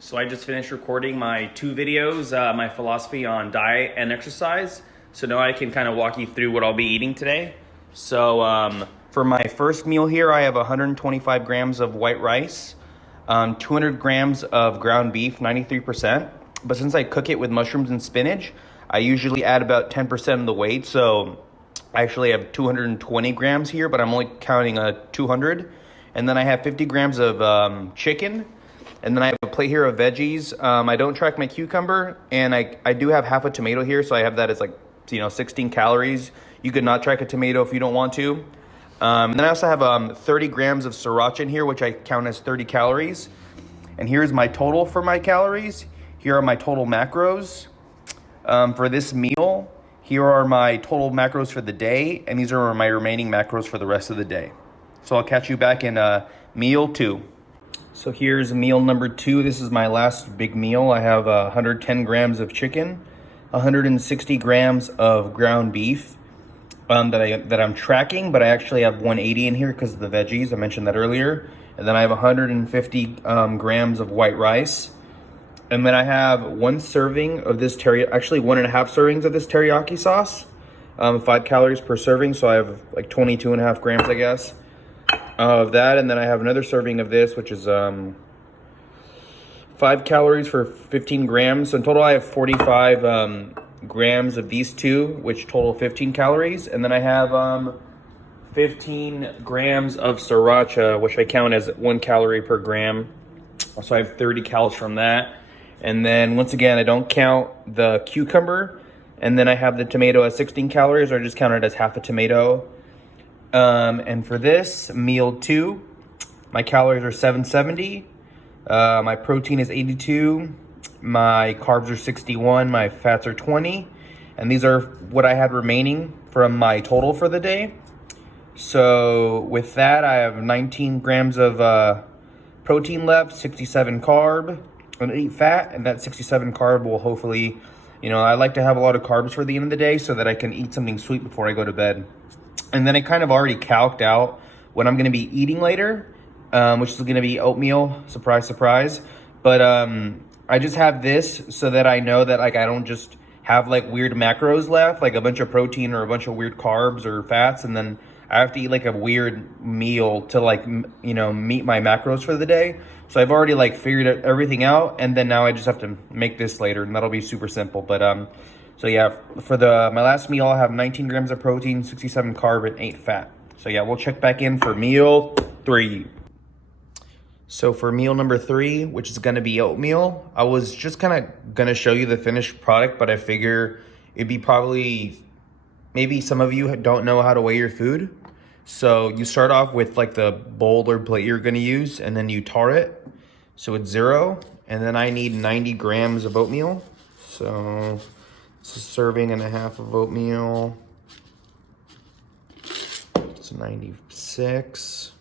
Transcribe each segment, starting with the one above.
So I just finished recording my 2 videos, my philosophy on diet and exercise. So now I can kind of walk you through what I'll be eating today. So for my first meal here, I have 125 grams of white rice, 200 grams of ground beef, 93%. But since I cook it with mushrooms and spinach, I usually add about 10% of the weight. So I actually have 220 grams here, but I'm only counting 200. And then I have 50 grams of chicken. And then I have a plate here of veggies. I don't track my cucumber, and I do have half a tomato here, so I have that as 16 calories. You could not track a tomato if you don't want to. Then I also have 30 grams of sriracha in here, which I count as 30 calories. And here's my total for my calories. Here are my total macros. For this meal, here are my total macros for the day, and these are my remaining macros for the rest of the day. So I'll catch you back in meal 2. So here's meal number 2. This is my last big meal. I have 110 grams of chicken, 160 grams of ground beef that I'm tracking, but I actually have 180 in here because of the veggies. I mentioned that earlier. And then I have 150 grams of white rice. And then I have 1 serving of this actually 1.5 servings of this teriyaki sauce, 5 calories per serving. So I have like 22.5 grams, I guess, of that. And then I have another serving of this, which is 5 calories for 15 grams. So in total, I have 45 grams of these two, which total 15 calories. And then I have 15 grams of sriracha, which I count as 1 calorie per gram. So I have 30 calories from that. And then once again, I don't count the cucumber. And then I have the tomato at 16 calories, or I just count it as half a tomato. And for this meal 2, my calories are 770. My protein is 82. My carbs are 61. My fats are 20. And these are what I had remaining from my total for the day. So with that, I have 19 grams of protein left, 67 carb, and 8 fat. And that 67 carb will hopefully, I like to have a lot of carbs for the end of the day so that I can eat something sweet before I go to bed. And then I kind of already calced out what I'm going to be eating later, which is going to be oatmeal. Surprise, surprise. But I just have this so that I know that I don't just have weird macros left, like a bunch of protein or a bunch of weird carbs or fats, and then I have to eat a weird meal to meet my macros for the day. So I've already figured everything out, and then now I just have to make this later, and that'll be super simple. But so yeah, for my last meal, I'll have 19 grams of protein, 67 carb, and 8 fat. So yeah, we'll check back in for meal 3. So for meal number 3, which is gonna be oatmeal, I was just kind of gonna show you the finished product, but I figure it'd be maybe some of you don't know how to weigh your food. So you start off with the bowl or plate you're gonna use, and then you tar it. So it's 0, and then I need 90 grams of oatmeal. So it's a serving and a half of oatmeal. It's 96,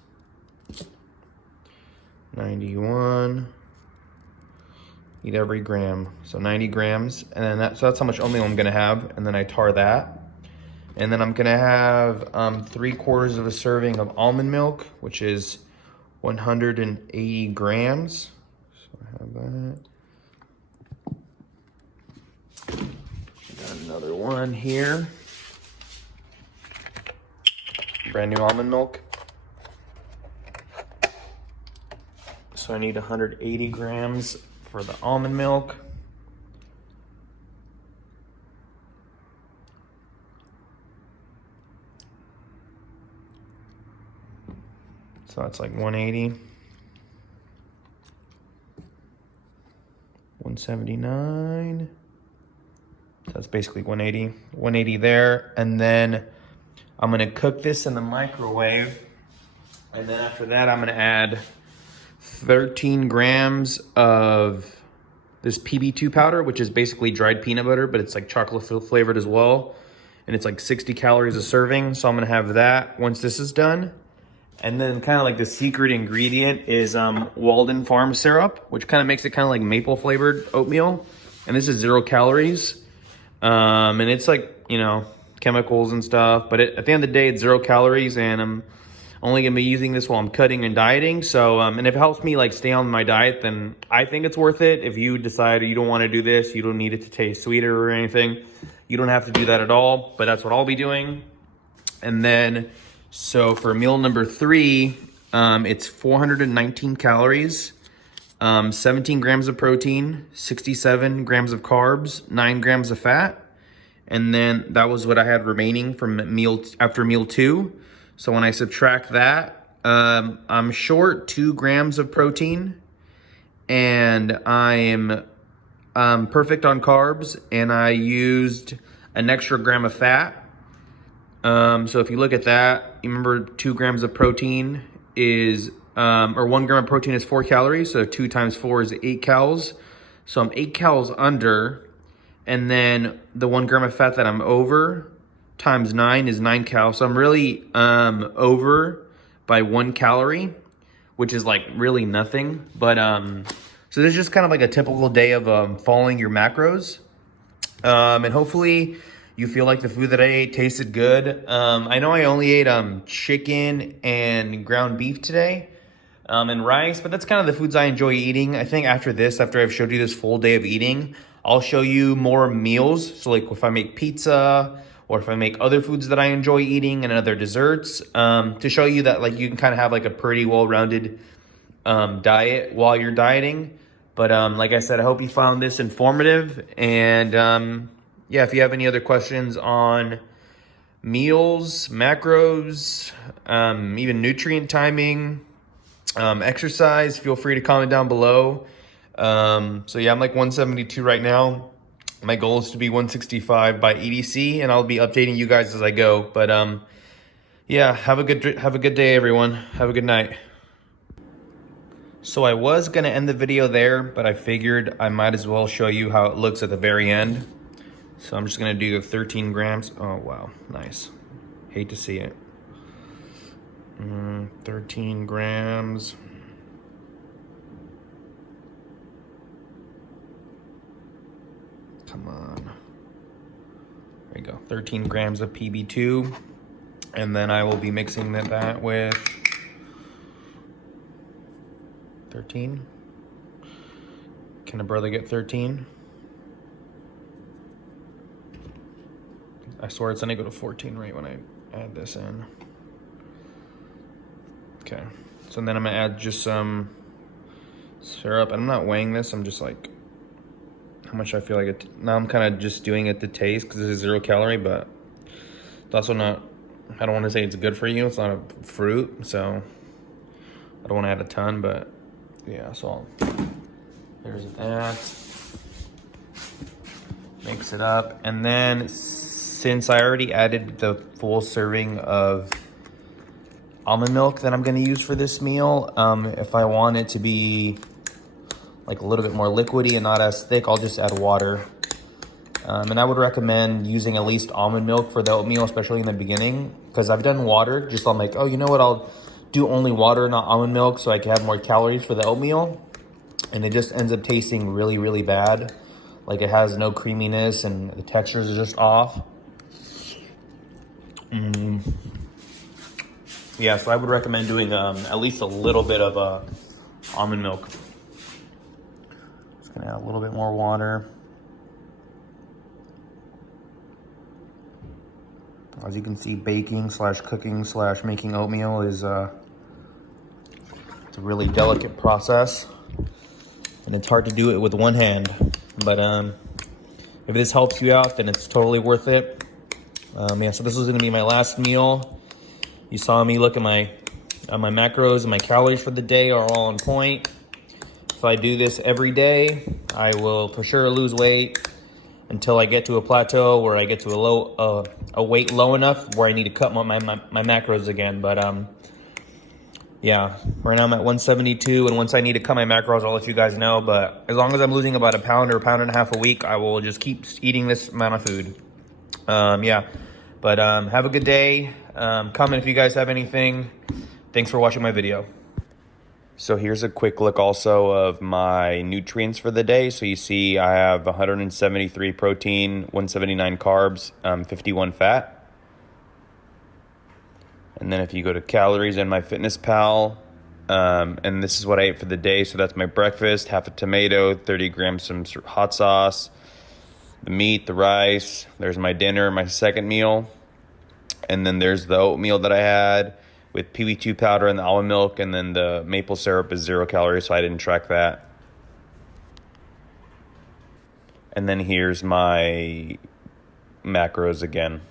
91. Eat every gram. So 90 grams, and then that's how much oatmeal I'm gonna have, and then I tar that. And then I'm gonna have 3/4 of a serving of almond milk, which is 180 grams. So I have that. Got another one here. Brand new almond milk. So I need 180 grams for the almond milk. So that's 180. 179. So that's basically 180. 180 there. And then I'm gonna cook this in the microwave. And then after that, I'm gonna add 13 grams of this PB2 powder, which is basically dried peanut butter, but it's chocolate flavored as well. And it's 60 calories a serving. So I'm gonna have that once this is done. And then kind of the secret ingredient is Walden Farm syrup, which kind of makes it kind of maple flavored oatmeal. And this is 0 calories. And it's chemicals and stuff, but at the end of the day, it's 0 calories. And Only gonna be using this while I'm cutting and dieting. So, and if it helps me like stay on my diet, then I think it's worth it. If you decide you don't want to do this, you don't need it to taste sweeter or anything, you don't have to do that at all, but that's what I'll be doing. And then, so for meal number 3, it's 419 calories, 17 grams of protein, 67 grams of carbs, 9 grams of fat. And then that was what I had remaining from after meal 2. So when I subtract that, I'm short 2 grams of protein, and I am perfect on carbs, and I used an extra gram of fat. So if you look at that, you remember 2 grams of protein is, or 1 gram of protein is 4 calories. So 2 times 4 is 8 calories. So I'm 8 calories under. And then the 1 gram of fat that I'm over times 9 is 9 calories. So I'm really over by 1 calorie, which is like really nothing. But so this is just kind of like a typical day of following your macros. And hopefully you feel like the food that I ate tasted good. I know I only ate chicken and ground beef today, and rice, but that's kind of the foods I enjoy eating. I think after this, after I've showed you this full day of eating, I'll show you more meals. So like if I make pizza, or if I make other foods that I enjoy eating and other desserts, to show you that like you can kind of have like a pretty well-rounded diet while you're dieting. But like I said, I hope you found this informative. And yeah, if you have any other questions on meals, macros, even nutrient timing, exercise, feel free to comment down below. So yeah, I'm like 172 right now. My goal is to be 165 by EDC, and I'll be updating you guys as I go. But yeah, have a good day, everyone. Have a good night. So I was gonna end the video there, but I figured I might as well show you how it looks at the very end. So I'm just gonna do the 13 grams. Oh wow, nice. Hate to see it. 13 grams. Come on. There you go, 13 grams of PB2. And then I will be mixing that with 13. Can a brother get 13? I swear it's gonna go to 14 right when I add this in. Okay, so then I'm gonna add just some syrup. I'm not weighing this, I'm just like, how much I feel like it. Now I'm kind of just doing it to taste because this is 0 calorie, but it's also not, I don't want to say it's good for you. It's not a fruit, so I don't want to add a ton, but yeah, so there's that. Mix it up. And then since I already added the full serving of almond milk that I'm going to use for this meal, if I want it to be like a little bit more liquidy and not as thick, I'll just add water. And I would recommend using at least almond milk for the oatmeal, especially in the beginning, because I've done water, just I'm like, oh, you know what, I'll do only water, not almond milk, so I can have more calories for the oatmeal. And it just ends up tasting really, really bad. Like it has no creaminess and the textures are just off. Yeah, so I would recommend doing at least a little bit of almond milk. Just gonna add a little bit more water. As you can see, baking / cooking / making oatmeal is it's a really delicate process, and it's hard to do it with one hand. But if this helps you out, then it's totally worth it. Yeah, so this is gonna be my last meal. You saw me look at my macros and my calories for the day are all on point. If I do this every day, I will for sure lose weight until I get to a plateau where I get to a weight low enough where I need to cut my macros again. But yeah, right now I'm at 172, and once I need to cut my macros, I'll let you guys know. But as long as I'm losing about a pound or a pound and a half a week, I will just keep eating this amount of food. Yeah, but have a good day. Comment if you guys have anything. Thanks for watching my video. So here's a quick look also of my nutrients for the day. So you see I have 173 protein, 179 carbs, 51 fat. And then if you go to calories in MyFitnessPal, and this is what I ate for the day. So that's my breakfast, half a tomato, 30 grams some hot sauce, the meat, the rice. There's my dinner, my second meal. And then there's the oatmeal that I had with PB2 powder and the almond milk. And then the maple syrup is 0 calories, so I didn't track that. And then here's my macros again.